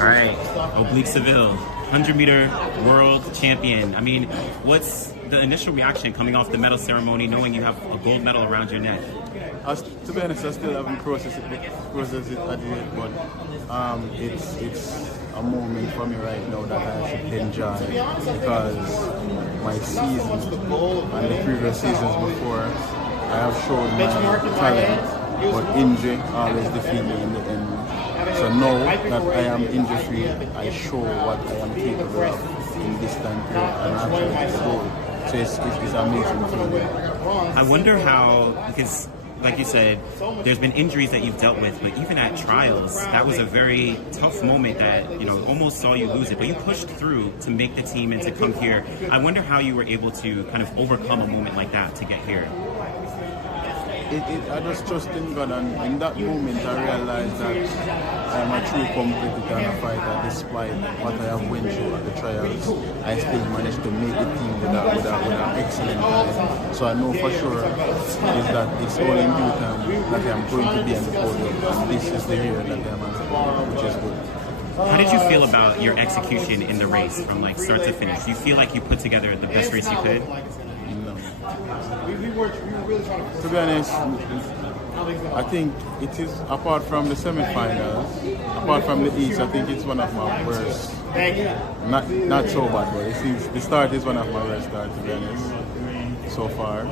All right, Oblique Seville, 100-meter world champion. I mean, what's the initial reaction coming off the medal ceremony, knowing you have a gold medal around your neck? To be honest, I still haven't processed it at yet, but it's a moment for me right now that I should enjoy because my seasons and the previous seasons before, I have shown my talent, but injury always defeats me in the end. So now that I am injury-free, I show what I am capable of in this time period and actually get the goal. So it's amazing feeling. I wonder how, because like you said, there's been injuries that you've dealt with, but even at trials, that was a very tough moment that, you know, almost saw you lose it, but you pushed through to make the team and to come here. I wonder how you were able to kind of overcome a moment like that to get here. I just trust in God, and in that moment I realized that I am a true competitor and a fighter. Despite what I have went through at the trials, I still managed to make the team with an excellent time. So I know for sure is that it's all in due time that I am going to be on the podium, and this is the year that I am on the podium, which is good. How did you feel about your execution in the race from like start to finish? Do you feel like you put together the best race you could? To be honest, I think it is, apart from the semi-finals, apart from the East, I think it's one of my worst. Not so bad, but it seems the start is one of my worst starts, to be honest, so far.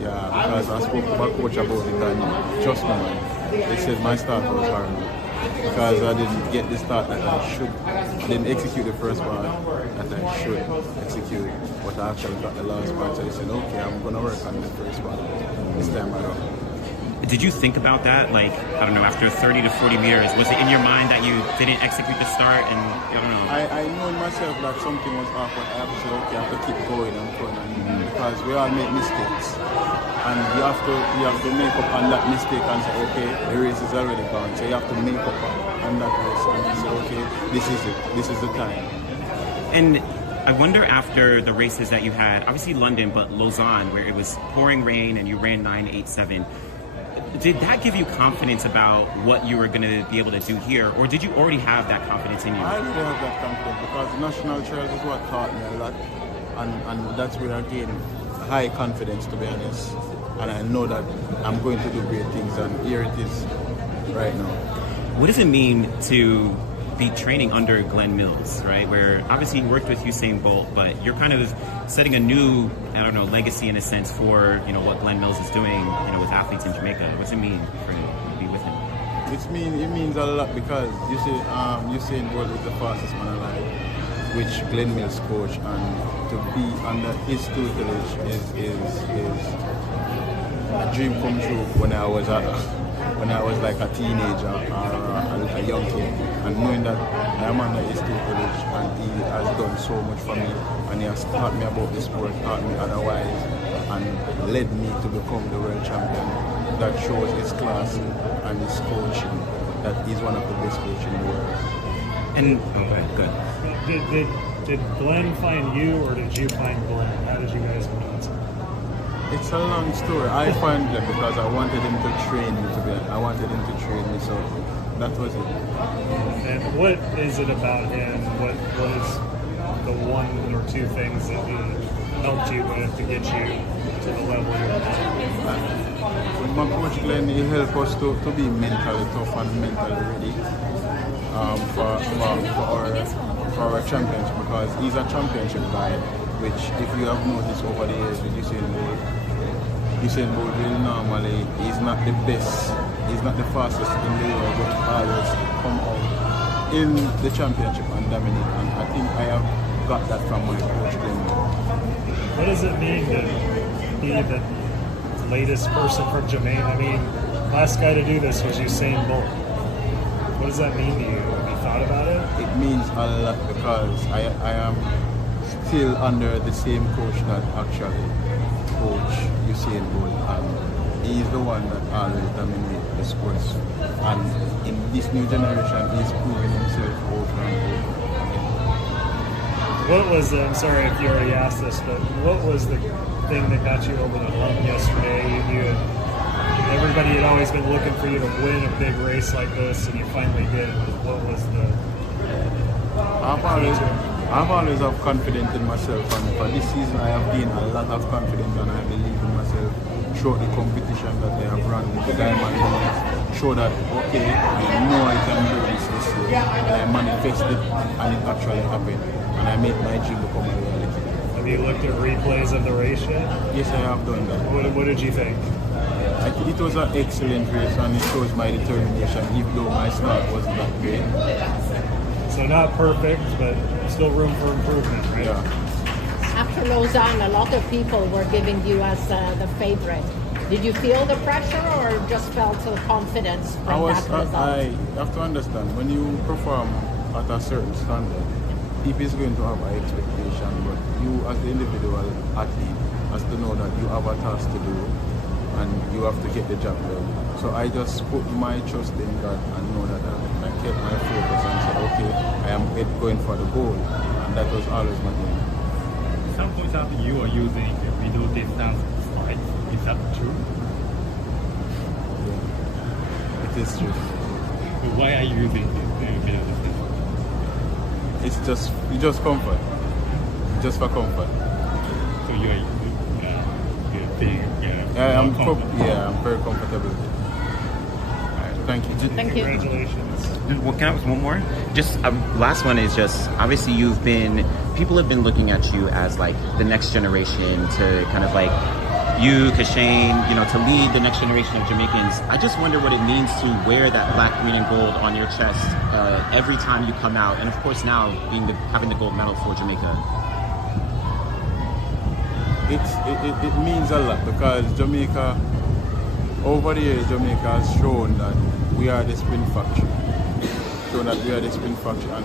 Yeah, because I spoke to my coach about it and just now, they said my start was horrible. Because I didn't get the start that I should. I didn't execute the first part that I should execute, but I actually got the last part. So I said, okay, I'm going to work on the first part this time around. Did you think about that? Like, I don't know, after 30 to 40 years, was it in your mind that you didn't execute the start? And I don't know. I know in myself that something was off, but I have to say, okay, I have to keep going and going. Because we all make mistakes. And you have to make up on that mistake and say, okay, the race is already gone. So you have to make up on that race and say, okay, this is it. This is the time. And I wonder, after the races that you had, obviously London, but Lausanne, where it was pouring rain and you ran 9.87, did that give you confidence about what you were going to be able to do here, or did you already have that confidence in you? I really have that confidence because national trials is what taught me a lot, and that's where I gained high confidence, to be honest. And I know that I'm going to do great things, and here it is right now. What does it mean to be training under Glenn Mills, right? Where obviously you worked with Usain Bolt, but you're kind of setting a new, I don't know, legacy in a sense for, you know, what Glenn Mills is doing, you know, with athletes in Jamaica. What's it mean for you to be with him? It means a lot because you see, Usain Bolt is the fastest man alive, which Glenn Mills coach, and to be under his tutelage is a dream come true when I was like a teenager or a young kid, and knowing that I am under his tutelage and he has done so much for me, and he has taught me about the sport, taught me otherwise, and led me to become the world champion. That shows his class and his coaching, that he's one of the best coaches in the world. And okay, good. Did Glenn find you, or did you find Glenn? How did you guys meet? It's a long story. I found him because I wanted him to train me. I wanted him to train me, so that was it. And what is it about him? What is the one or two things that he helped you with to get you to the level you're at? With my coach Glenn, he helped us to be mentally tough and mentally ready for our championship, because he's a championship guy, which, if you have noticed over the years with Usain Bolt really normally, he's not the best, he's not the fastest in the world, but always come out in the championship and dominate, and I think I have got that from my coach Glenn. What does it mean to be the latest person from Jamaica? I mean, last guy to do this was Usain Bolt. What does that mean to you? Have you thought about it? It means a lot because I am still under the same coach that actually coach Usain Bolt, and he's the one that always dominates the sports, and in this new generation he's proving himself over and over again. What was I'm sorry if you already asked this, but what was the thing that got you over the hump yesterday? Everybody had always been looking for you to win a big race like this, and you finally did. What was the I've always have confidence in myself, and for this season I have gained a lot of confidence, and I believe in myself throughout the competition that I have run with the diamond runners. Show that okay, I know I can do this year, and I manifested and it actually happened, and I made my dream become a reality. Have you looked at replays of the race yet? Yes, I have done that. What did you think? I think it was an excellent race, and it shows my determination, even though my start wasn't that great. So not perfect, but still room for improvement, right? Yeah. After Lausanne, a lot of people were giving you as the favorite. Did you feel the pressure or just felt the confidence from that result? I have to understand, when you perform at a certain standard, people is going to have an expectation, but you as the individual athlete has to know that you have a task to do and you have to get the job done. So I just put my trust in God and know that I kept my focus and said, okay, I am going for the goal, and that was always my aim. Some point out you are using the middle distance spike. Is that true? Yeah. It is true. Why are you using the middle distance? It's just comfort. Just for comfort. So you're feeling I'm comfortable. very comfortable with it. Alright, thank you. Thank you. Congratulations. Well, can I have one more? Just last one is just obviously people have been looking at you as like the next generation to kind of like you, Kashane, to lead the next generation of Jamaicans. I just wonder what it means to wear that black, green, and gold on your chest every time you come out, and of course now having the gold medal for Jamaica. It means a lot because Jamaica, over the years, Jamaica has shown that we are the sprint factory. And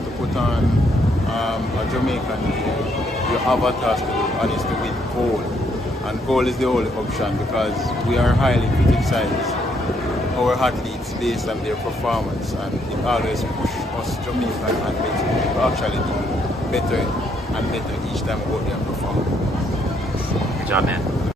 to put on a Jamaican here, you have a task to do, and it's to win gold. And gold is the only option because we are highly criticized, our athletes, based on their performance, and it always pushes us Jamaican athletes to actually do better and better each time we go there and perform. Good job, man.